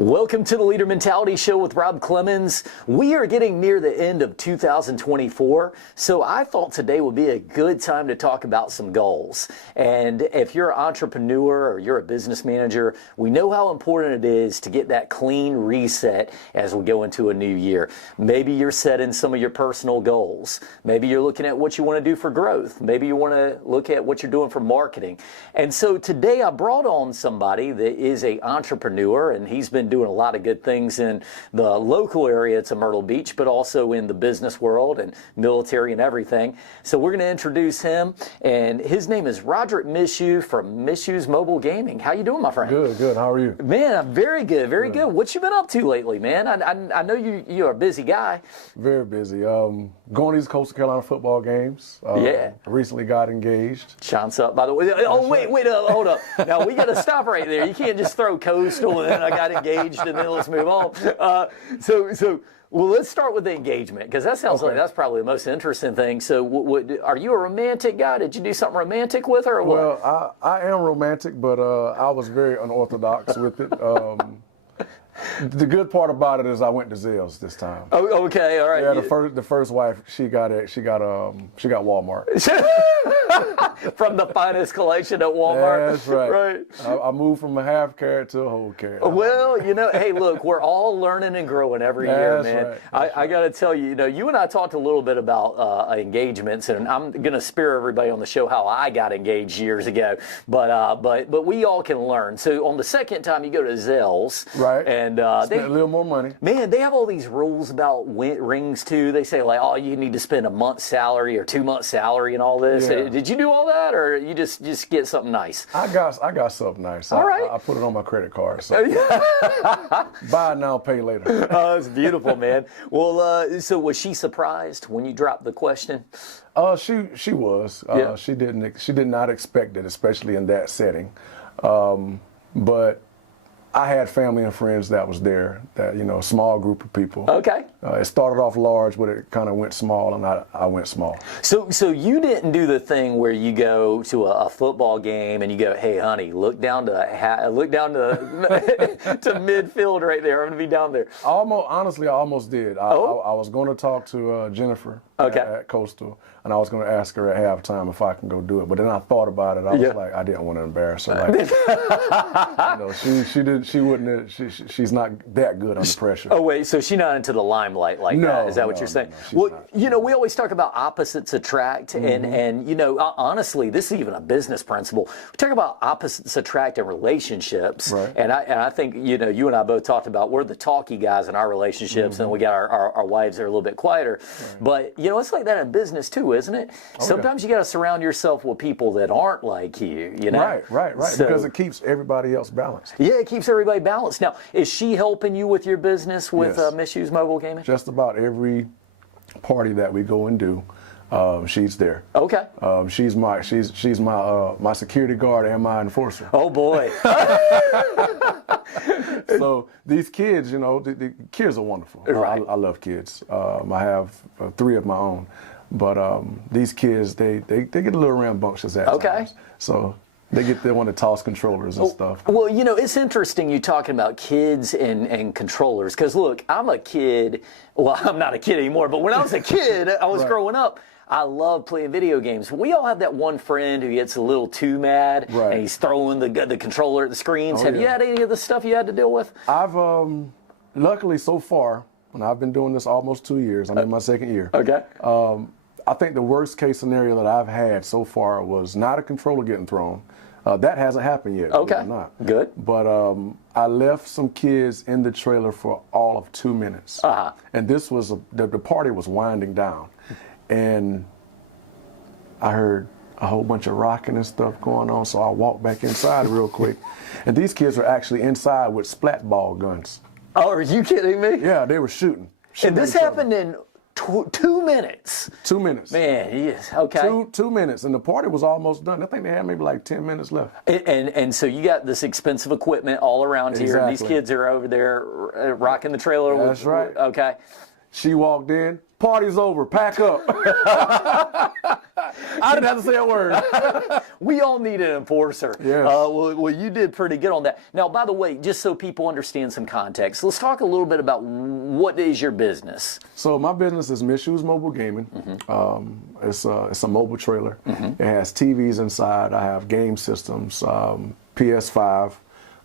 Welcome to the Leader Mentality Show with Rob Clemens. We are getting near the end of 2024, so I thought today would be a good time to talk about some goals. And if you're an entrepreneur or you're a business manager, we know how important it is to get that clean reset as we go into a new year. Maybe you're setting some of your personal goals. Maybe you're looking at what you want to do for growth. Maybe you want to look at what you're doing for marketing. And so today I brought on somebody that is an entrepreneur, and he's been doing a lot of good things in the local area to Myrtle Beach, but also in the business world and military and everything. So we're going to introduce him, and his name is Roderick Mishoe from Mishoe's Mobile Gaming. How you doing, my friend? Good. How are you? Man, I'm very good, very good. What you been up to lately, man? I know you're a busy guy. Very busy. Going to these Coastal Carolina football games. Yeah. Recently got engaged. Chance up, by the way. Oh, wait, hold up. Now, we got to stop right there. You can't just throw Coastal and then I got engaged and then let's move on. Well, let's start with the engagement, because that sounds like that's probably the most interesting thing. So are you a romantic guy? Did you do something romantic with her or what? Well, I am romantic, but I was very unorthodox with it. The good part about it is I went to Zales this time. Oh, okay, all right. Yeah, the first wife, she got Walmart. From the finest collection at Walmart. That's right. Right. I moved from a half carat to a whole carat. Well, hey, look, we're all learning and growing every year, man. Right. I got to tell you, you and I talked a little bit about engagements, and I'm going to spare everybody on the show how I got engaged years ago. But we all can learn. So on the second time, you go to Zales, right? And spend a little more money. Man, they have all these rules about rings too. They say like, oh, you need to spend a month's salary or 2 months' salary and all this. Yeah. Did you do all that, or you just get something nice? I got something nice. All right. I put it on my credit card. So buy now, pay later. Oh, it's beautiful, man. Well, so was she surprised when you dropped the question? She was. Yeah. She did not expect it, especially in that setting. But I had family and friends that was there, a small group of people. Okay. It started off large, but it kind of went small, and I went small. So you didn't do the thing where you go to a football game and you go, hey, honey, look down to to midfield right there. I'm going to be down there. Honestly, I almost did. I was going to talk to Jennifer at Coastal, and I was going to ask her at halftime if I can go do it. But then I thought about it. I was like, I didn't want to embarrass her. She's not that good under pressure. Oh, wait, so she's not into the limelight like that? Is that what you're saying? No, we always talk about opposites attract, and honestly, this is even a business principle. We talk about opposites attract in relationships, right. and I think, you and I both talked about we're the talky guys in our relationships, and we got our wives that are a little bit quieter. Right. But, it's like that in business too, isn't it? Sometimes you got to surround yourself with people that aren't like you, Right, so, because it keeps everybody else balanced. Yeah, it keeps everybody balanced. Now, is she helping you with your business with Yes. Mishoe's Mobile Gaming? Just about every party that we go and do, she's there. Okay. She's my security guard and my enforcer. Oh boy. So these kids, the kids are wonderful. Right. I love kids. I have 3 of my own, but these kids they get a little rambunctious at times. So they want to toss controllers and stuff. Well, it's interesting you talking about kids and controllers, because look, I'm a kid. Well, I'm not a kid anymore, but when I was a kid, I was growing up. I love playing video games. We all have that one friend who gets a little too mad, and he's throwing the controller at the screens. Have you had any of the stuff you had to deal with? I've luckily so far, and I've been doing this almost 2 years. I'm in my second year. Okay. I think the worst case scenario that I've had so far was not a controller getting thrown. That hasn't happened yet. Okay. Not. Good. But I left some kids in the trailer for all of 2 minutes. Uh-huh. And this was the party was winding down, and I heard a whole bunch of rocking and stuff going on. So I walked back inside real quick, and these kids were actually inside with splat ball guns. Oh, are you kidding me? Yeah, they were shooting And this happened in 2 minutes. 2 minutes. Man, yes. Okay. 2 minutes, and the party was almost done. I think they had maybe like 10 minutes left. And so you got this expensive equipment all around here, and these kids are over there rocking the trailer. That's right. Okay. She walked in. Party's over. Pack up. I didn't have to say a word. We all need an enforcer. Yes. Well, you did pretty good on that. Now, by the way, just so people understand some context, let's talk a little bit about what is your business. So my business is Mishoe's Mobile Gaming. It's a mobile trailer. It has TVs inside. I have game systems, PS5,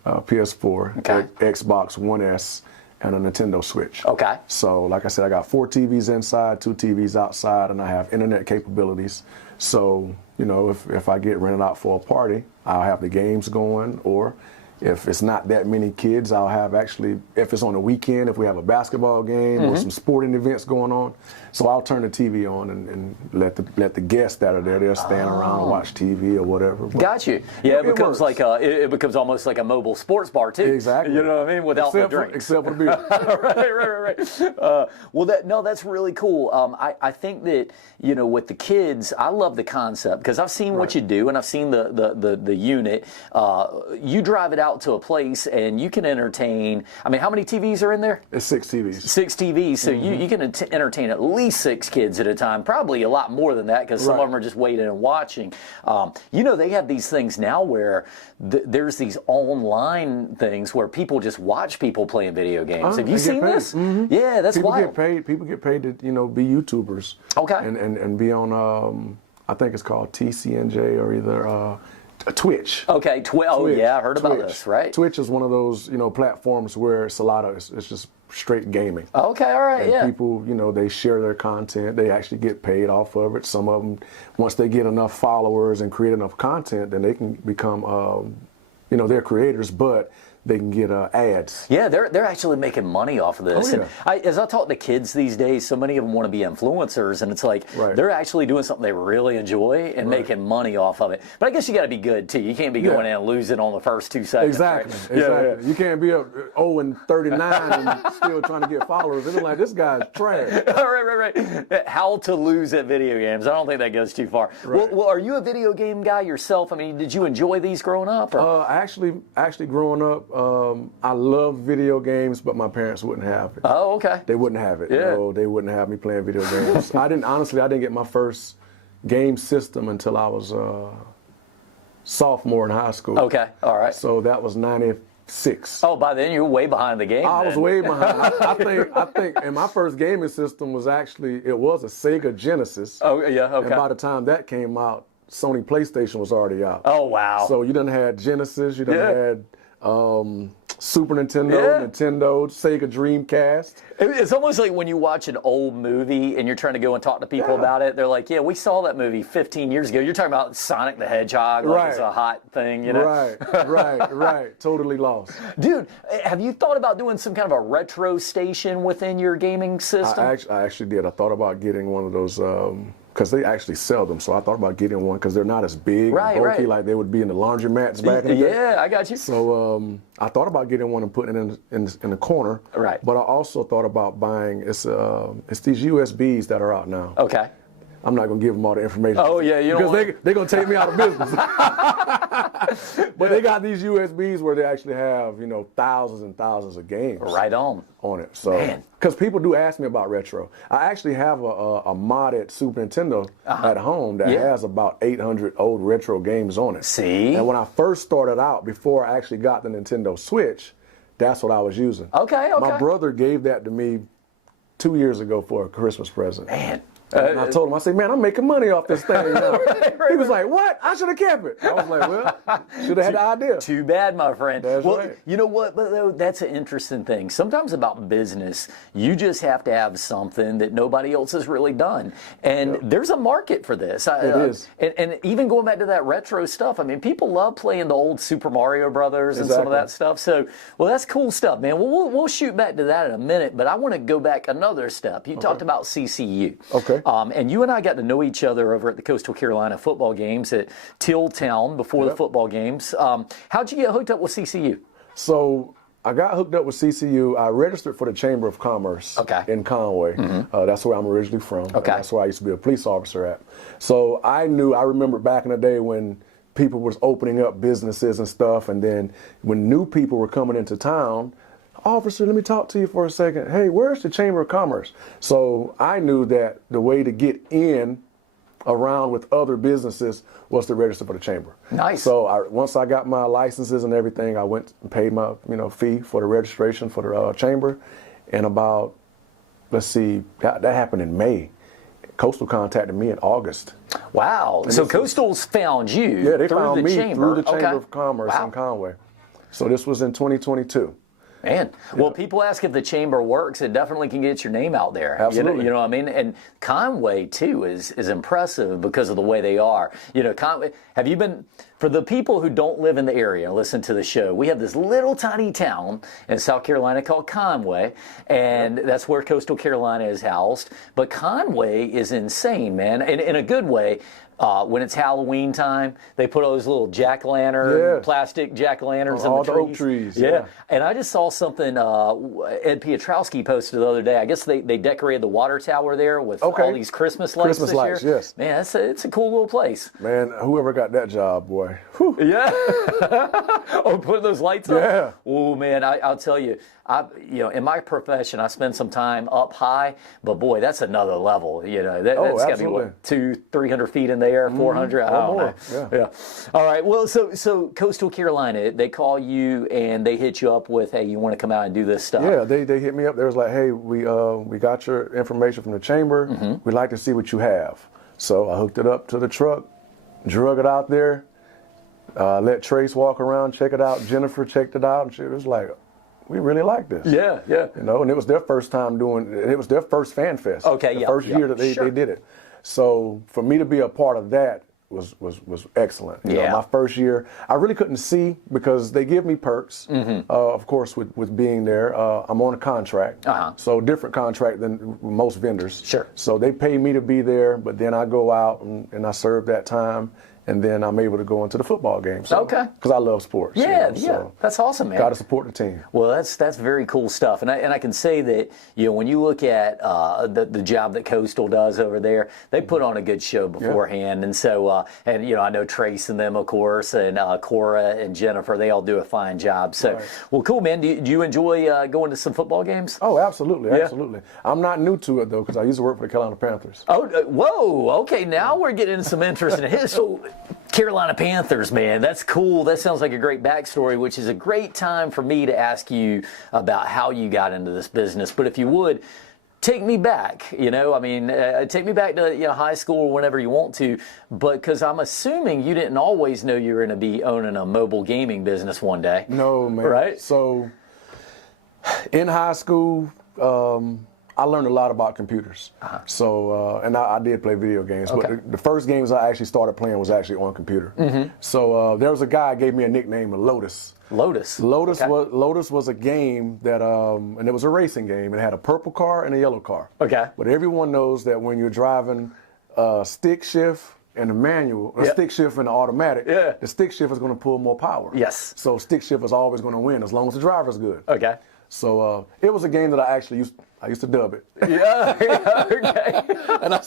PS4, Xbox One S, and a Nintendo Switch. Okay. So like I said, I got 4 TVs inside, 2 TVs outside, and I have internet capabilities. So, you know, if I get rented out for a party, I'll have the games going, or if it's not that many kids, I'll have actually, if it's on the weekend, if we have a basketball game or some sporting events going on, so I'll turn the TV on and let the guests that are there, they'll stand around and watch TV or whatever. But, Got you. Yeah, it becomes like it becomes almost like a mobile sports bar too. Exactly. You know what I mean? Without the drinks. Except for the beer. Right. That's really cool. I think that, you know, with the kids, I love the concept because I've seen what you do and I've seen the unit. You drive it out to a place and you can entertain. I mean, how many TVs are in there? It's 6 TVs. 6 TVs. So you can entertain at least 6 kids at a time. Probably a lot more than that because some of them are just waiting and watching. You know, they have these things now where there's these online things where people just watch people playing video games. Have you seen this? Yeah, that's wild. People get paid to, you know, be YouTubers. Okay. And be on, I think it's called TCNJ or either Twitch. Okay, oh yeah, I heard about Twitch. this, right? Twitch is one of those, you know, platforms where it's a lot of, it's just straight gaming. Okay, all right, and people, you know, they share their content. They actually get paid off of it. Some of them, once they get enough followers and create enough content, then they can become, you know, they're creators, but they can get ads. Yeah, they're actually making money off of this. Oh, yeah. And as I talk to kids these days, so many of them want to be influencers, and it's like they're actually doing something they really enjoy and making money off of it. But I guess you got to be good too. You can't be going in and losing on the first 2 seconds. Exactly. Right? Exactly. Yeah. You can't be up 0-39 and still trying to get followers. It's like, this guy's trash. Right. How to lose at video games. I don't think that goes too far. Right. Well, are you a video game guy yourself? I mean, did you enjoy these growing up? Or? Actually, growing up, I loved video games, but my parents wouldn't have it. Oh, okay. They wouldn't have it. Yeah. No, they wouldn't have me playing video games. I didn't get my first game system until I was sophomore in high school. Okay, all right. So that was 96. Oh, by then you were way behind the game. I was way behind. I think, and my first gaming system was a Sega Genesis. Oh, yeah, okay. And by the time that came out, Sony PlayStation was already out. Oh, wow. So you done had Genesis, you done had Super Nintendo, Nintendo, Sega Dreamcast. It's almost like when you watch an old movie and you're trying to go and talk to people about it, they're like, yeah, we saw that movie 15 years ago. You're talking about Sonic the Hedgehog, like it's a hot thing, you know? Right. Totally lost. Dude, have you thought about doing some kind of a retro station within your gaming system? I actually did. I thought about getting one of those, because they actually sell them. So I thought about getting one because they're not as big and bulky like they would be in the laundromats back in the day. Yeah, I got you. So I thought about getting one and putting it in the corner. Right. But I also thought about buying, it's these USBs that are out now. Okay. I'm not going to give them all the information. Oh, yeah. Because they're going to take me out of business. But they got these USBs where they actually have, you know, thousands and thousands of games. Right on it. So, because people do ask me about retro. I actually have a modded Super Nintendo at home that has about 800 old retro games on it. See? And when I first started out, before I actually got the Nintendo Switch, that's what I was using. Okay. My brother gave that to me 2 years ago for a Christmas present. Man. And I told him, I said, man, I'm making money off this thing now. He was like, what? I should have kept it. I was like, well, should have had the idea. Too bad, my friend. That's right. You know what? But that's an interesting thing. Sometimes about business, you just have to have something that nobody else has really done. And there's a market for this. It is. And even going back to that retro stuff, I mean, people love playing the old Super Mario Brothers and some of that stuff. So, well, that's cool stuff, man. Well, we'll shoot back to that in a minute, but I want to go back another step. You talked about CCU. Okay. And you and I got to know each other over at the Coastal Carolina football games at Tilltown before the football games. How'd you get hooked up with CCU? So I got hooked up with CCU. I registered for the Chamber of Commerce in Conway. That's where I'm originally from. That's where I used to be a police officer at. So I remember back in the day when people was opening up businesses and stuff, and then when new people were coming into town, officer, let me talk to you for a second. Hey, where's the Chamber of Commerce? So I knew that the way to get in around with other businesses was to register for the chamber. Nice. So once I got my licenses and everything, I went and paid my fee for the registration for the chamber, and about, let's see, that happened in May. Coastal contacted me in August. Wow. And so Coastal's found you Yeah, they through found the me chamber. through the Chamber Okay. of Commerce Wow. in Conway. So this was in 2022. Man, well, people ask if the chamber works. It definitely can get your name out there. Absolutely. You know what I mean? And Conway, too, is impressive because of the way they are. You know, Conway, have you been, for the people who don't live in the area and listen to the show, we have this little tiny town in South Carolina called Conway, and that's where Coastal Carolina is housed. But Conway is insane, man, and in a good way. When it's Halloween time, they put all those little jack-o'-lantern, plastic jack-o'-lanterns in all the the trees. oak trees. Yeah. And I just saw something Ed Piotrowski posted the other day. I guess they decorated the water tower there with all these Christmas lights Christmas this lights, year. yes. Man, it's a cool little place. Man, whoever got that job, boy. Whew. Yeah. Oh, putting those lights up? Yeah. Oh, man, I'll tell you, in my profession, I spend some time up high, but boy, that's another level. You know, that's got to be what, 200-300 feet in the air, 400. I don't know. Yeah. All right. Well, so Coastal Carolina, they call you and they hit you up with, hey, you want to come out and do this stuff? Yeah, they hit me up. They was like, hey, we got your information from the chamber. We'd like to see what you have. So I hooked it up to the truck, drug it out there, let Trace walk around, check it out. Jennifer checked it out, and she was like, we really like this. Yeah. You know, and it was their first time it was their first fan fest. Okay, the first year that they did it. So for me to be a part of that was excellent. You know, my first year, I really couldn't see because they give me perks, of course, with being there. I'm on a contract, so different contract than most vendors. Sure. So they pay me to be there, but then I go out and I serve that time. And then I'm able to go into the football games. So, okay. Because I love sports. Yeah, So that's awesome, man. Got to support the team. Well, that's very cool stuff, and I can say that when you look at the job that Coastal does over there, they put on a good show beforehand, and so I know Trace and them, of course, and Cora and Jennifer, they all do a fine job. So, well, cool, man. Do you enjoy going to some football games? Oh, absolutely, absolutely. I'm not new to it though, because I used to work for the Carolina Panthers. Oh, whoa, okay. Now we're getting into some interest in it. So, Carolina Panthers, man, that's cool. That sounds like a great backstory, which is a great time for me to ask you about how you got into this business. But if you would, take me back, take me back to high school or whenever you want to, but because I'm assuming you didn't always know you were going to be owning a mobile gaming business one day. No, man. Right? So in high school, I learned a lot about computers. So, and I did play video games, but the first games I actually started playing was actually on computer. So there was a guy who gave me a nickname of Lotus. Lotus was a game that, and it was a racing game. It had a purple car and a yellow car. Okay. But everyone knows that when you're driving stick shift and a manual, a stick shift and an automatic, the stick shift is going to pull more power. Yes. So stick shift is always going to win as long as the driver's good. Okay. So it was a game that I actually used to dub it. Okay. And I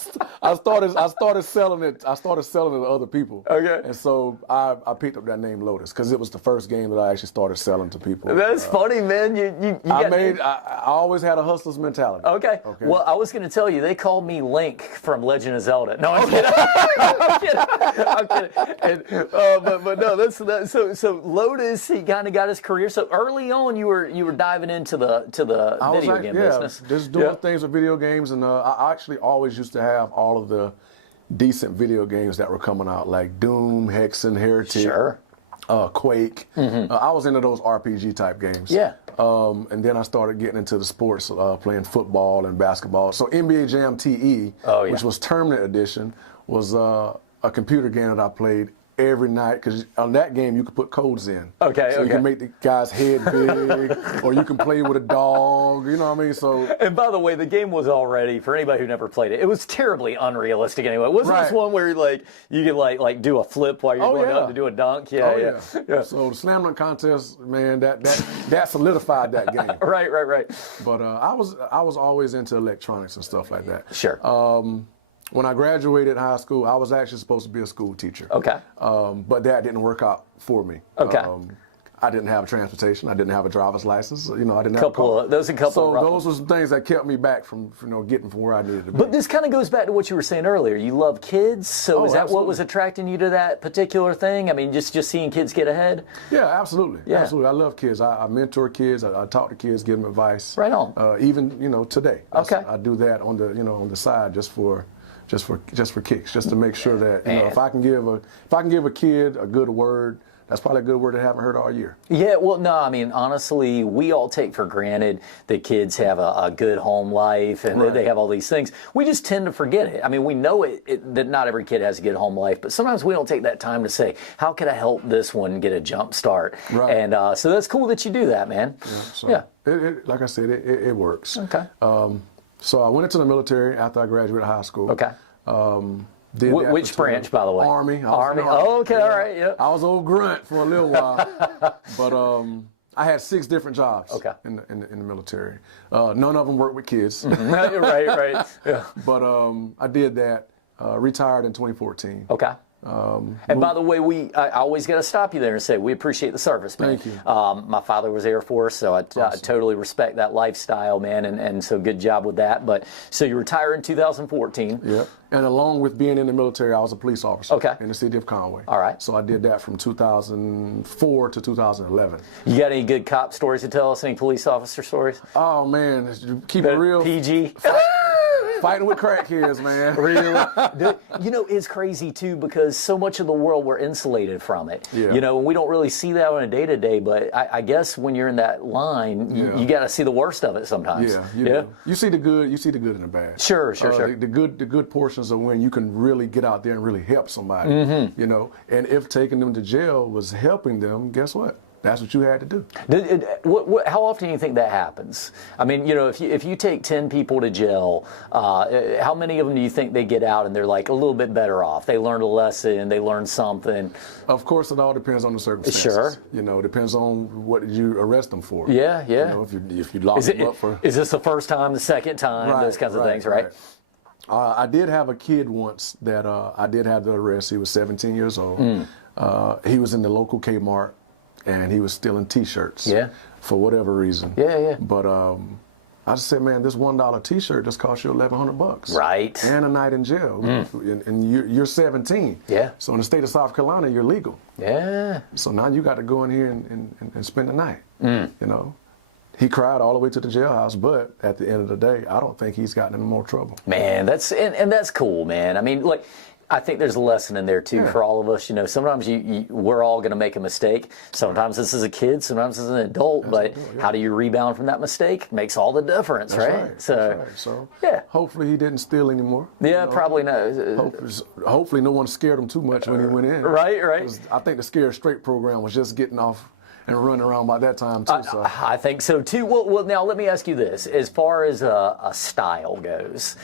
started selling it. I started selling it to other people. Okay. And so I picked up that name Lotus because it was the first game that I actually started selling to people. That's funny, man. I always had a hustler's mentality. Okay. Well, I was going to tell you, they called me Link from Legend of Zelda. No, I'm kidding. I'm kidding. But no, so Lotus, he kind of got his career. So early on, you were diving into the video game business. Just doing things with video games, and I actually always used to have all of the decent video games that were coming out, like Doom, Hexen, Heretic, Quake. I was into those RPG type games. Yeah. And then I started getting into the sports, playing football and basketball. So NBA Jam TE, which was Tournament Edition, was a computer game that I played every night, because on that game you could put codes in. So you can make the guy's head big, or you can play with a dog, you know what I mean? So. And by the way, the game was already, for anybody who never played it, it was terribly unrealistic anyway. Wasn't this one where you could like do a flip while you're going up to do a dunk? Yeah. So the slam dunk contest, man, that solidified that game. Right. But I was always into electronics and stuff like that. Sure. When I graduated high school, I was actually supposed to be a school teacher. Okay. But that didn't work out for me. Okay. I didn't have transportation. I didn't have a driver's license. You know, I didn't have Couple a car. of those, a couple. So of rough those were some things that kept me back from getting from where I needed to be. But this kind of goes back to what you were saying earlier. You love kids, so is that absolutely. what was attracting you to that particular thing? I mean, just seeing kids get ahead. Yeah, absolutely. Yeah. Absolutely. I love kids. I mentor kids. I talk to kids, give them advice. Right on. Even today. Okay. I do that on the side just for kicks, just to make sure that if I can give a kid a good word. That's probably a good word they haven't heard all year. Yeah, well, no, I mean, honestly, we all take for granted that kids have a good home life and that they have all these things. We just tend to forget it. I mean, we know that not every kid has a good home life, but sometimes we don't take that time to say, how can I help this one get a jump start? Right. And so that's cool that you do that, man. Yeah. It, like I said, it works. Okay. So I went into the military after I graduated high school. Okay. Did that Which for branch, by the way? Army. Army. Oh, okay, all right, yeah. I was old grunt for a little while, but I had 6 different jobs in the military. None of them worked with kids. Right. Yeah. But I did that. Retired in 2014. Okay. And by the way, I always got to stop you there and say we appreciate the service, man. Thank you. My father was Air Force, so I totally respect that lifestyle, man, and so good job with that. But so you retired in 2014. Yep. And along with being in the military, I was a police officer in the city of Conway. All right. So I did that from 2004 to 2011. You got any good cop stories to tell us? Any police officer stories? Oh man, keep it real. PG. Fighting with crackheads, man. Really? It's crazy too because so much of the world we're insulated from it. Yeah. And we don't really see that on a day-to-day, but I guess when you're in that line, you got to see the worst of it sometimes. Yeah, you do. You see the good, and the bad. Sure. The good portions of when you can really get out there and really help somebody. And if taking them to jail was helping them, guess what? That's what you had to do. How often do you think that happens? I mean, if you take 10 people to jail, how many of them do you think they get out and they're like a little bit better off? They learned a lesson, they learned something. Of course, it all depends on the circumstances. Sure. It depends on what did you arrest them for. Yeah. If you lock them up for. Is this the first time, the second time, those kinds of things, right? I did have a kid once that I did have the arrest. He was 17 years old. He was in the local Kmart. And he was stealing T-shirts for whatever reason. Yeah. But I just said, man, this $1 T-shirt just cost you $1,100. Right. And a night in jail. And you're 17. Yeah. So in the state of South Carolina, you're legal. Yeah. So now you got to go in here and spend the night. He cried all the way to the jailhouse, but at the end of the day, I don't think he's gotten in more trouble. Man, that's cool, man. I mean, I think there's a lesson in there too for all of us. Sometimes we're all going to make a mistake. Sometimes this is a kid, sometimes this is an adult. How do you rebound from that mistake? Makes all the difference, right? So hopefully he didn't steal anymore. Yeah, probably not. Hopefully no one scared him too much when he went in. Right. I think the Scared Straight program was just getting off and running around by that time too. I think so too. Well, now let me ask you this: as far as a style goes,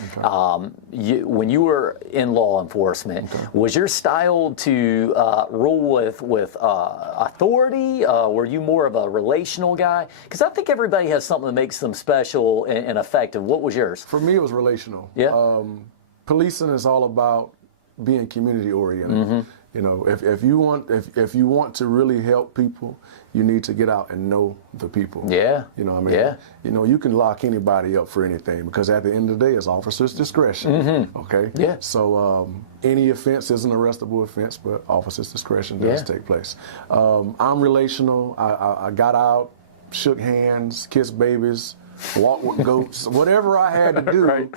when you were in law enforcement, was your style to rule with authority? Were you more of a relational guy? Because I think everybody has something that makes them special and effective. What was yours? For me, it was relational. Yeah. Policing is all about being community oriented. If you want to really help people, you need to get out and know the people. Yeah. You know what I mean? Yeah. You can lock anybody up for anything because at the end of the day, it's officer's discretion. Okay? Yeah. So any offense is an arrestable offense, but officer's discretion does take place. I'm relational. I got out, shook hands, kissed babies, walked with goats, whatever I had to do,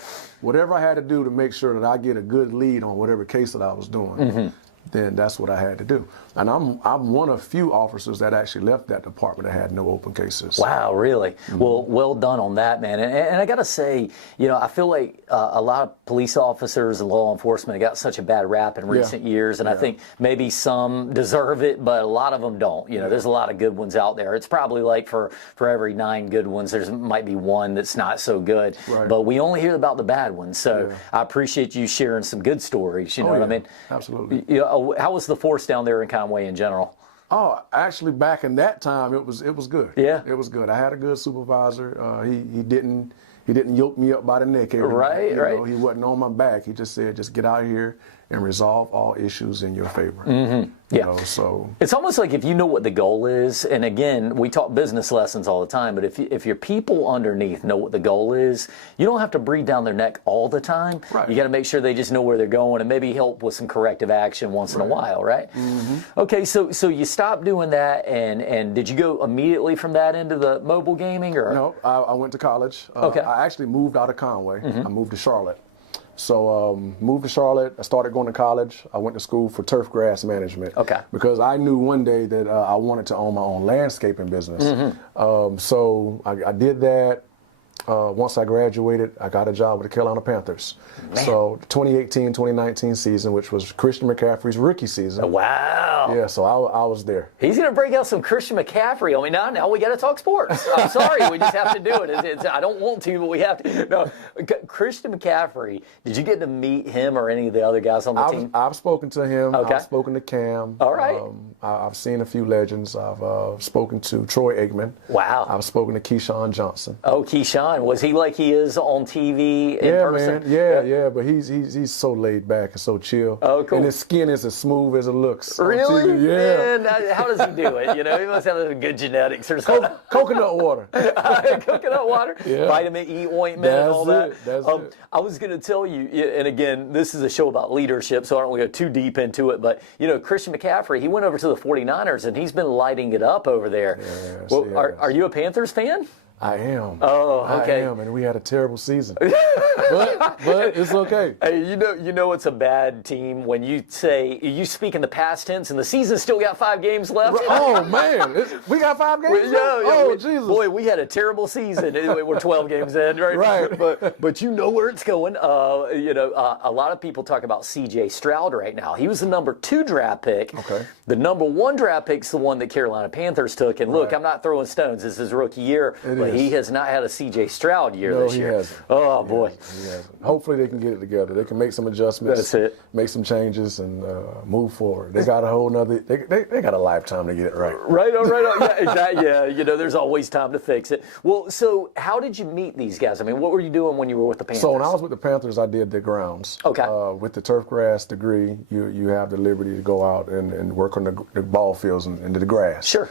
whatever I had to do to make sure that I get a good lead on whatever case that I was doing. Then that's what I had to do. And I'm one of few officers that actually left that department that had no open cases. Wow, really? Well done on that, man. And I got to say, I feel like a lot of police officers and law enforcement got such a bad rap in recent years, and I think maybe some deserve it, but a lot of them don't. There's a lot of good ones out there. It's probably like for every 9 good ones, there might be one that's not so good. Right. But we only hear about the bad ones. So I appreciate you sharing some good stories. You know what I mean? Absolutely. How was the force down there in Conway in general? Oh, actually, back in that time, it was good. Yeah, it was good. I had a good supervisor. He didn't yoke me up by the neck every night. Right. He wasn't on my back. He just said, just get out here and resolve all issues in your favor. Yeah. So It's almost like if you know what the goal is, and again, we talk business lessons all the time, but if your people underneath know what the goal is, you don't have to breathe down their neck all the time. Right. You got to make sure they just know where they're going and maybe help with some corrective action once in a while, right? Okay, so you stopped doing that, and did you go immediately from that into the mobile gaming? Or no, I went to college. Okay. I actually moved out of Conway. I moved to Charlotte. So moved to Charlotte. I started going to college. I went to school for turf grass management. Okay. Because I knew one day that I wanted to own my own landscaping business. So I did that. Once I graduated, I got a job with the Carolina Panthers. Man. So 2018-2019 season, which was Christian McCaffrey's rookie season. Wow. Yeah, so I was there. He's going to break out some Christian McCaffrey. I mean, now we got to talk sports. I'm sorry, we just have to do it. I don't want to, but we have to. No, Christian McCaffrey, did you get to meet him or any of the other guys on the team? I've spoken to him. Okay. I've spoken to Cam. All right. I've seen a few legends. I've spoken to Troy Aikman. Wow. I've spoken to Keyshawn Johnson. Oh, Keyshawn. Was he like he is on TV in Yeah, person? man. Yeah. But he's so laid back and so chill. Oh, cool. And his skin is as smooth as it looks. on Really? TV. Yeah. Man, how does he do it? You know, he must have good genetics or something. Coconut water. Coconut water, Yeah. vitamin E ointment, and all that. That's it. I was going to tell you, and again, this is a show about leadership, so I don't want to go too deep into it, but, Christian McCaffrey, he went over to the 49ers, and he's been lighting it up over there. Yes, Well, yes. Are you a Panthers fan? I am. Oh, okay. I am, and we had a terrible season. but it's okay. Hey, you know it's a bad team when you say, you speak in the past tense, and the season's still got 5 games left. Oh, man. We got 5 games left? Oh, Jesus. Boy, we had a terrible season. We're 12 games in, right? Right. But you know where it's going. A lot of people talk about C.J. Stroud right now. He was the number 2 draft pick. Okay. The number 1 draft pick's the one that Carolina Panthers took. And look, Right. I'm not throwing stones. This is his rookie year. But he has not had a C.J. Stroud year this year. He hasn't. Oh, boy. He hasn't. Hopefully they can get it together. They can make some adjustments. That's it. Make some changes and move forward. They got a whole nother. They got a lifetime to get it right. Right on. Yeah, exactly. Yeah, there's always time to fix it. Well, so how did you meet these guys? I mean, what were you doing when you were with the Panthers? So when I was with the Panthers, I did the grounds. Okay. With the turf grass degree, you have the liberty to go out and work on the ball fields and the grass. Sure.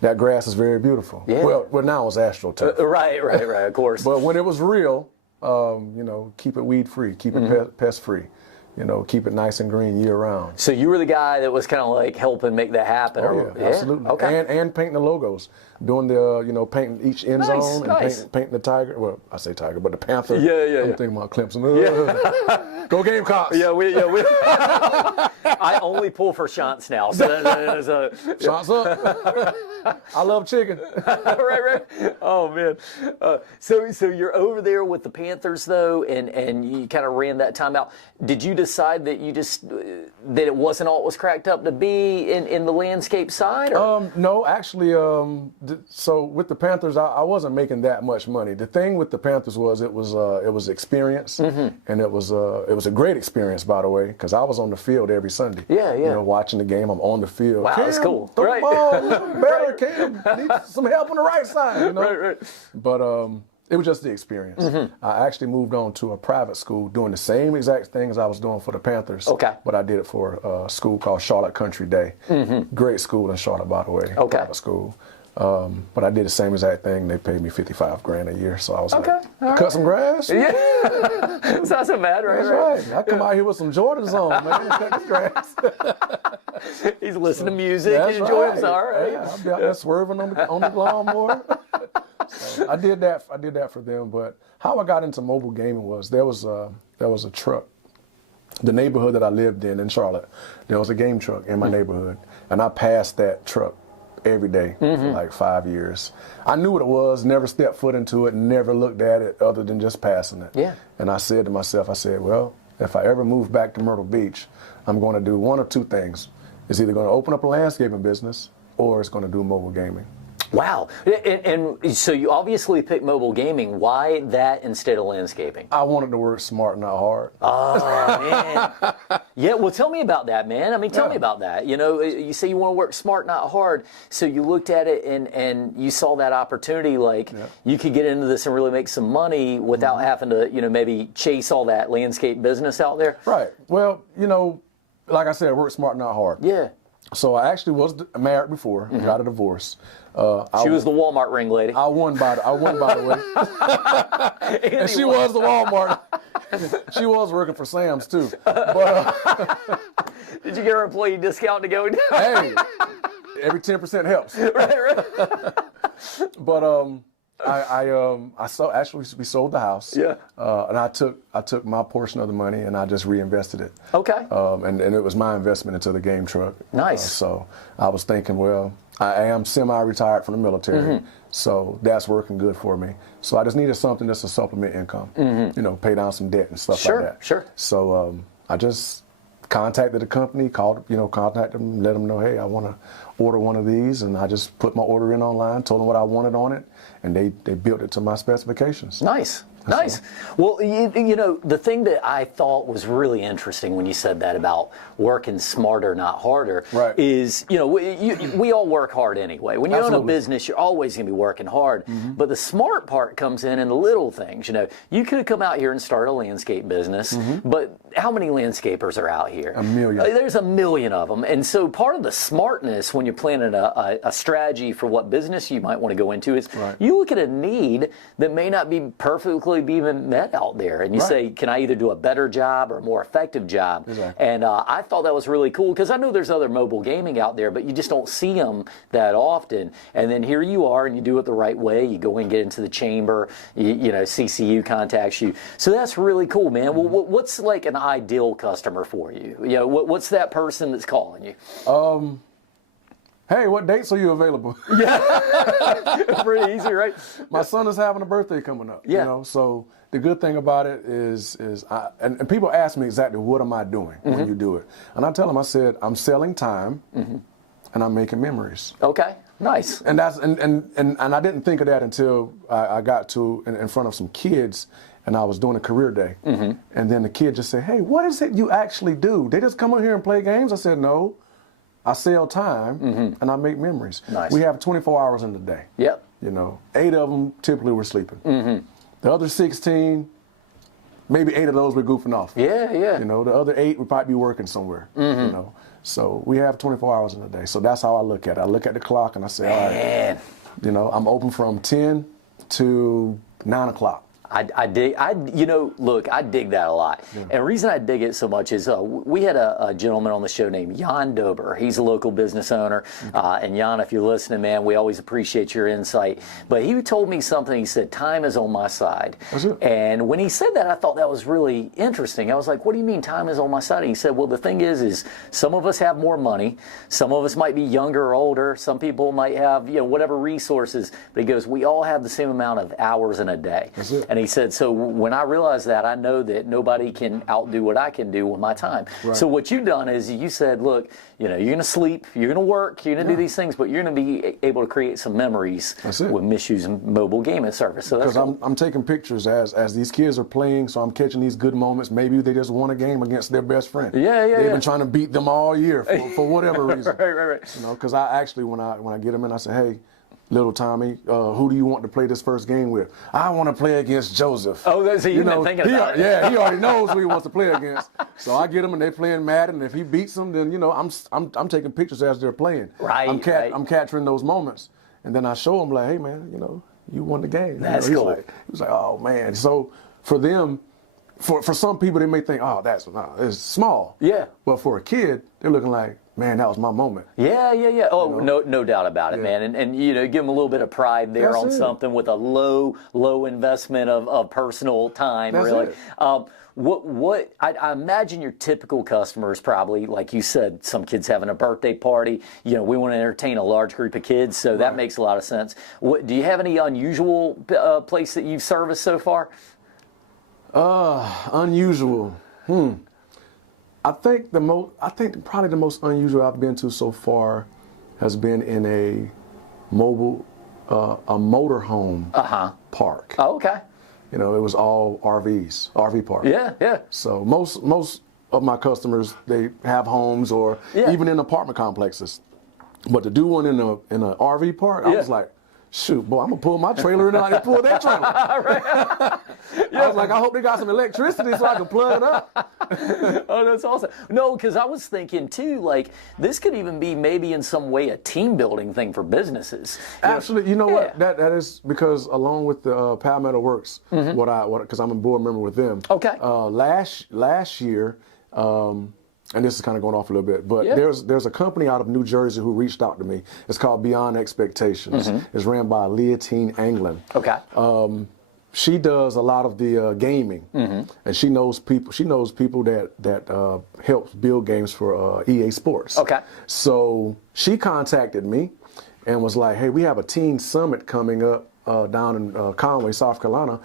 That grass is very beautiful. Yeah. Well now it's AstroTurf. Right, of course. But when it was real, keep it weed free, keep it pest free. Keep it nice and green year round. So you were the guy that was kind of like helping make that happen. Oh, yeah, absolutely. Okay. And painting the logos, doing the painting each end zone and nice. painting the tiger. Well, I say tiger, but the panther. Yeah. I'm thinking about Clemson. Go Gamecocks. Yeah, we I only pull for Shantz now. So there's a Shots up. I love chicken. right. Oh man. So you're over there with the Panthers though, and you kind of ran that time out. Did you decide that that it wasn't all it was cracked up to be in the landscape side? Or? No, actually, so with the Panthers, I wasn't making that much money. The thing with the Panthers was it was experience, and it was a great experience, by the way, because I was on the field every Sunday. Yeah. Watching the game, I'm on the field. Wow, Cam, that's cool. Throw Right. the ball a little better, Cam. Need some help on the right side. Right. But it was just the experience. I actually moved on to a private school doing the same exact things I was doing for the Panthers. Okay. But I did it for a school called Charlotte Country Day. Great school in Charlotte, by the way. Okay. Private school. But I did the same exact thing. They paid me $55,000 a year, so I was like, all cut some grass. Yeah. It's not so bad, right? That's right. I come out here with some Jordans on, man, and cut the grass. He's listening to music. That's He enjoys right. all right. Yeah, I'll be out there swerving on the lawnmower. So I did that for them. But how I got into mobile gaming was there was a truck. The neighborhood that I lived in Charlotte, there was a game truck in my neighborhood, and I passed that truck every day for like 5 years. I knew what it was, never stepped foot into it, never looked at it other than just passing it. Yeah. And I said to myself, well, if I ever move back to Myrtle Beach, I'm going to do one of two things. It's either going to open up a landscaping business or it's going to do mobile gaming. Wow. And so you obviously picked mobile gaming. Why that instead of landscaping? I wanted to work smart, not hard. Oh, man. Yeah, well, tell me about that, man. I mean, tell me about that. You know, you say you want to work smart, not hard. So you looked at it and you saw that opportunity, like you could get into this and really make some money without having to, you know, maybe chase all that landscape business out there. Right. Well, you know, like I said, work smart, not hard. Yeah. So I actually was married before, got a divorce. She was the Walmart ring lady. I won by the way. And she was the Walmart. She was working for Sam's too. But did you get her employee discount to go? Hey, every 10% helps. Right. But we sold the house. Yeah. And I took my portion of the money and I just reinvested it. Okay. And it was my investment into the game truck. Nice. So I was thinking, well, I am semi-retired from the military, so that's working good for me. So I just needed something just to supplement income, you know, pay down some debt and stuff like that. Sure. So I just contacted the company, contacted them, let them know, hey, I want to order one of these, and I just put my order in online, told them what I wanted on it, and they built it to my specifications. Nice. Well, you know, the thing that I thought was really interesting when you said that about working smarter, not harder, is, you know, we all work hard anyway. When you own a business, you're always going to be working hard. But the smart part comes in the little things. You know, you could have come out here and started a landscape business, but how many landscapers are out here? A million. There's a million of them. And so part of the smartness when you're planning a strategy for what business you might want to go into is you look at a need that may not be perfectly be even met out there, and you say, can I either do a better job or a more effective job? Exactly. And I thought that was really cool, because I know there's other mobile gaming out there, but you just don't see them that often. And then here you are, and you do it the right way. You go and get into the chamber, you know, CCU contacts you. So that's really cool, man. Well, what's like an ideal customer for you? You know, what's that person that's calling you? Hey, what dates are you available? Yeah, pretty easy, right? My son is having a birthday coming up. Yeah. You know, so the good thing about it is and people ask me exactly what am I doing when you do it, and I tell them, I said, I'm selling time, and I'm making memories. Okay, nice. And that's and I didn't think of that until I got to in front of some kids. And I was doing a career day, and then the kid just said, "Hey, what is it you actually do? They just come in here and play games?" I said, "No. I sell time, and I make memories." Nice. We have 24 hours in the day. Yep. You know, 8 of them typically we're sleeping. The other 16, maybe 8 of those we're goofing off. Yeah. You know, the other 8 would probably be working somewhere. You know, so we have 24 hours in the day. So that's how I look at it. I look at the clock and I say, all right, you know, I'm open from 10 to 9 o'clock. I dig that a lot. Yeah. And the reason I dig it so much is we had a gentleman on the show named Jan Dober. He's a local business owner. And Jan, if you're listening, man, we always appreciate your insight. But he told me something. He said, time is on my side. And when he said that, I thought that was really interesting. I was like, what do you mean time is on my side? And he said, well, the thing is some of us have more money. Some of us might be younger or older. Some people might have, you know, whatever resources. But he goes, we all have the same amount of hours in a day. And he said, so when I realized that, I know that nobody can outdo what I can do with my time. So what you've done is you said, look, you know, you're going to sleep, you're going to work, you're going to do these things, but you're going to be able to create some memories with Mishoe's mobile gaming service. So that's because I'm taking pictures as these kids are playing, so I'm catching these good moments. Maybe they just won a game against their best friend. They've been trying to beat them all year for whatever reason. Right. You know, because I actually, when I get them in, I say, hey, little Tommy, who do you want to play this first game with? I want to play against Joseph. Oh, so you've been thinking about it. Yeah, he already knows who he wants to play against. So I get him, and they're playing Madden. And if he beats them, then, you know, I'm taking pictures as they're playing. I'm capturing those moments, and then I show them, like, hey man, you know, you won the game. That's cool. cool. He was like, oh man. So for them, for some people, they may think, oh, it's small. Yeah. But for a kid, they're looking like, man, that was my moment. Yeah. Oh, you know? no doubt about it, man. And you know, give them a little bit of pride there on something with a low investment of personal time. That's really. It. What I imagine your typical customer is probably, like you said, some kids having a birthday party. You know, we want to entertain a large group of kids, so that makes a lot of sense. Do you have any unusual place that you've serviced so far? Unusual. I think probably the most unusual I've been to so far has been in a mobile a motorhome park. Oh, okay. You know, it was all RVs, RV park. Yeah, yeah. So most of my customers, they have homes or even in apartment complexes. But to do one in an RV park, I was like, shoot, boy, I'm gonna pull my trailer in and pull that trailer. I was like, I hope they got some electricity so I can plug it up. Oh, that's awesome. No, because I was thinking too, like this could even be maybe in some way a team building thing for businesses. Absolutely, you know what? That is because along with the Palmetto Works, because I'm a board member with them. Okay. Last year. And this is kind of going off a little bit, but there's a company out of New Jersey who reached out to me. It's called Beyond Expectations. It's ran by Leontine Anglin. Okay. She does a lot of the gaming, and she knows people. She knows people that helps build games for EA Sports. Okay. So she contacted me and was like, "Hey, we have a teen summit coming up down in Conway, South Carolina."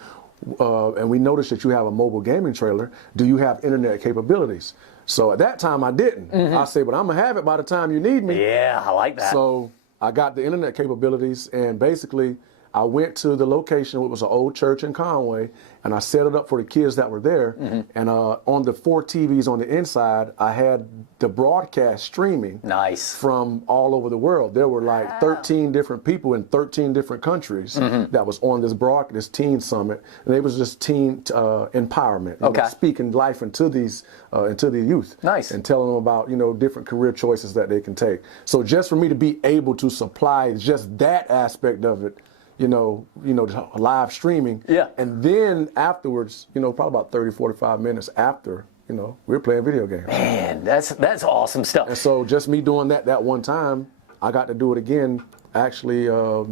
And we noticed that you have a mobile gaming trailer. Do you have internet capabilities? So at that time I didn't. I said, but I'm gonna have it by the time you need me. Yeah, I like that. So I got the internet capabilities, and basically I went to the location. It was an old church in Conway, and I set it up for the kids that were there. And on the 4 TVs on the inside, I had the broadcast streaming. Nice. From all over the world. There were like 13 different people in 13 different countries that was on this teen summit, and it was just teen empowerment. You know, speaking life into the youth. Nice. And telling them about different career choices that they can take. So just for me to be able to supply just that aspect of it. Live streaming. Yeah. And then afterwards, probably about 30, 45 minutes after, we were playing video games. Man, that's awesome stuff. And so just me doing that one time, I got to do it again, actually,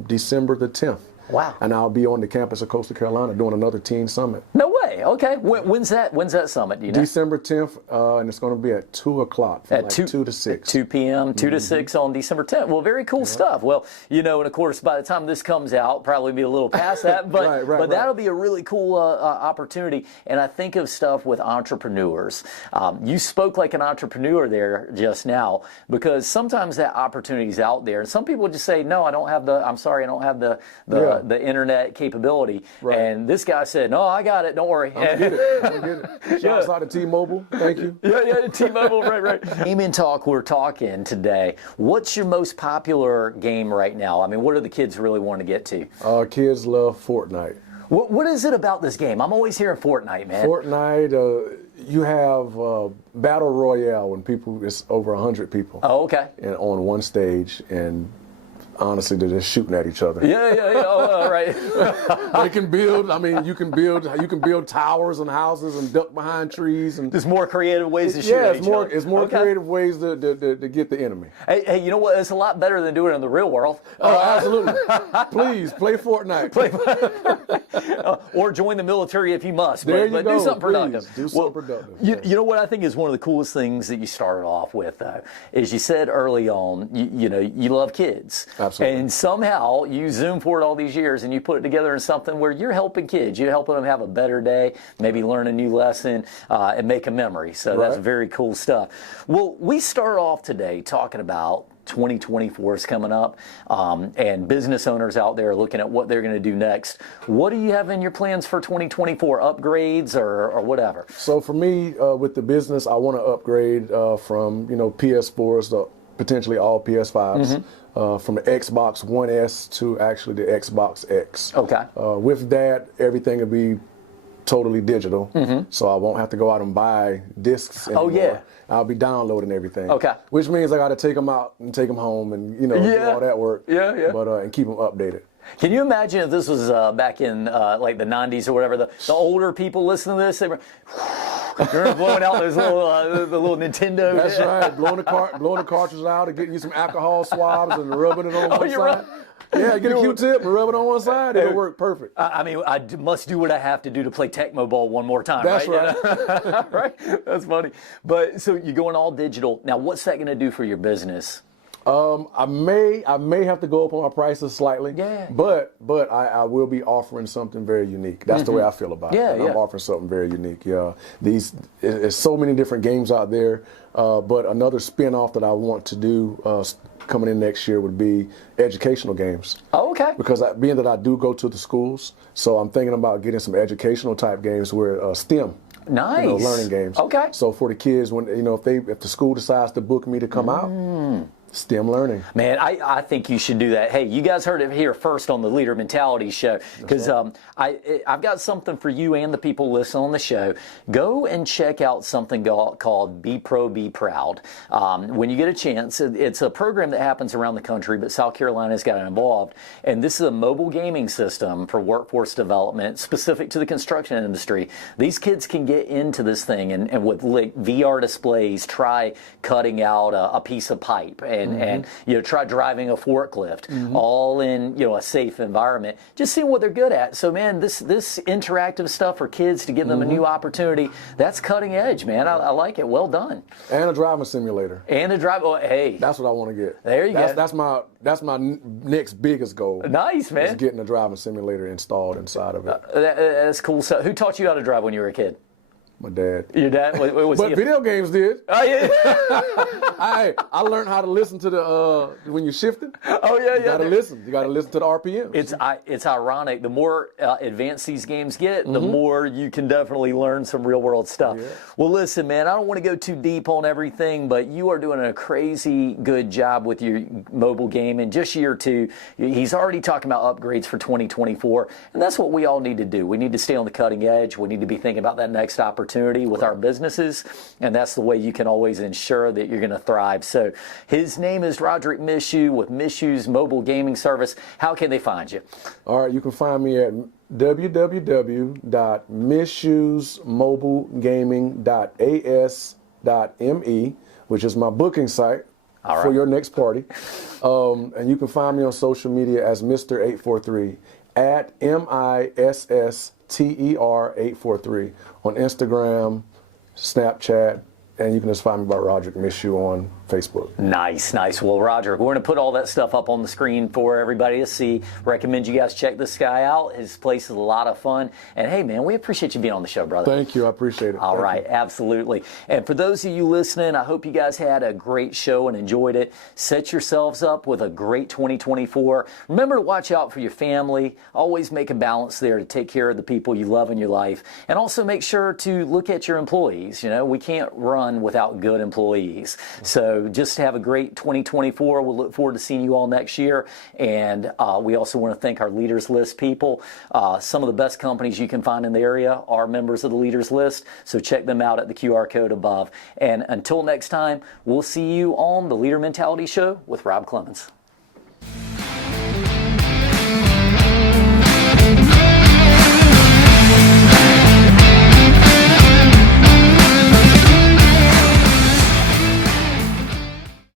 December the 10th. Wow. And I'll be on the campus of Coastal Carolina doing another teen summit. No way. Okay. When's that summit? Do you know? December 10th, and it's going to be at 2 o'clock. From 2 to 6. 2 p.m., 2 to 6 on December 10th. Well, very cool stuff. Well, and of course, by the time this comes out, probably be a little past that, but that'll be a really cool opportunity. And I think of stuff with entrepreneurs. You spoke like an entrepreneur there just now, because sometimes that opportunity is out there. And some people just say, no, I don't have the internet capability. Right. And this guy said, no, I got it. Don't worry. I'm gonna get it. Shouts out to T-Mobile. Thank you. Yeah, T-Mobile. Right. Game and Talk, we're talking today. What's your most popular game right now? I mean, what do the kids really want to get to? Kids love Fortnite. What is it about this game? I'm always hearing Fortnite, man. Fortnite, you have Battle Royale when it's over 100 people. Oh, okay. And on one stage, and honestly, they're just shooting at each other. Yeah. Oh, right. They can build. I mean, you can build towers and houses and duck behind trees, and there's more creative ways to shoot at each other. It's more creative ways to get the enemy. Hey, you know what? It's a lot better than doing it in the real world. Oh, absolutely. Please play Fortnite. Or join the military if you must. There you but go. Do something productive. Do something productive. You know what I think is one of the coolest things that you started off with, is you said early on, you love kids. Absolutely. And somehow you zoom forward all these years and you put it together in something where you're helping kids. You're helping them have a better day, maybe learn a new lesson, and make a memory. So that's very cool stuff. Well, we start off today talking about 2024 is coming up, and business owners out there looking at what they're going to do next. What do you have in your plans for 2024? Upgrades or whatever? So for me, with the business, I want to upgrade from PS4s to potentially all PS5s. From the Xbox One S to actually the Xbox X. Okay. With that, everything will be totally digital, so I won't have to go out and buy discs anymore. Oh, yeah. I'll be downloading everything. Okay. Which means I got to take them out and take them home and do all that work. Yeah. But and keep them updated. Can you imagine if this was back in like the 90s or whatever? The older people listening to this, they were blowing out those the little Nintendo. That's right. Blowing the cartridge out and getting you some alcohol swabs and rubbing it on one side. Right. Yeah, get a Q-tip and rub it on one side. It'll work perfect. I mean, I must do what I have to do to play Tecmo Bowl one more time. That's right. Right? That's funny. But so you're going all digital. Now, what's that going to do for your business? I may have to go up on my prices slightly. Yeah. But I will be offering something very unique. That's the way I feel about it. Yeah, And yeah. I'm offering something very unique. Yeah. There's so many different games out there. But another spin-off that I want to do coming in next year would be educational games. Oh, okay. Because being that I do go to the schools, so I'm thinking about getting some educational type games where STEM. Nice. Learning games. Okay. So for the kids, when if the school decides to book me to come out, STEM learning. Man, I think you should do that. Hey, you guys heard it here first on the Leader Mentality Show, because I've got something for you and the people listening on the show. Go and check out something called Be Pro, Be Proud. When you get a chance, it's a program that happens around the country, but South Carolina's got it involved. And this is a mobile gaming system for workforce development specific to the construction industry. These kids can get into this thing and with VR displays, try cutting out a piece of pipe and try driving a forklift, all in a safe environment. Just seeing what they're good at. So man, this interactive stuff for kids to give them a new opportunity, that's cutting edge, man. I like it. Well done. And a driving simulator. And a drive. Oh, hey, That's what I want to get. There you go. That's my next biggest goal. Nice, man. Is getting a driving simulator installed inside of it. That's cool. So, who taught you how to drive when you were a kid? My dad. Your dad? Was But he video games did. Oh yeah. I learned how to listen to the when you're shifting. Oh yeah, You gotta listen. You gotta listen to the RPMs. It's ironic. The more advanced these games get, the more you can definitely learn some real world stuff. Yeah. Well, listen, man, I don't want to go too deep on everything, but you are doing a crazy good job with your mobile game. In just year two, he's already talking about upgrades for 2024, and that's what we all need to do. We need to stay on the cutting edge. We need to be thinking about that next opportunity with our businesses, and that's the way you can always ensure that you're going to thrive. So his name is Roderick Mishoe with Mishoe's Mobile Gaming Service. How can they find you? All right, you can find me at www.mishoesmobilegaming.as.me, which is my booking site for your next party. And you can find me on social media as Mr. 843 at MISSTER843 on Instagram, Snapchat, and you can just find me by Roderick Mishoe on Facebook. Nice. Well, Roderick, we're going to put all that stuff up on the screen for everybody to see. Recommend you guys check this guy out. His place is a lot of fun. And hey, man, we appreciate you being on the show, brother. Thank you. I appreciate it. All right, absolutely. And for those of you listening, I hope you guys had a great show and enjoyed it. Set yourselves up with a great 2024. Remember to watch out for your family. Always make a balance there to take care of the people you love in your life. And also make sure to look at your employees. We can't run without good employees. So just have a great 2024. We'll look forward to seeing you all next year. And we also want to thank our Leaders List people. Some of the best companies you can find in the area are members of the Leaders List. So check them out at the QR code above. And until next time, we'll see you on the Leader Mentality Show with Rob Clemens.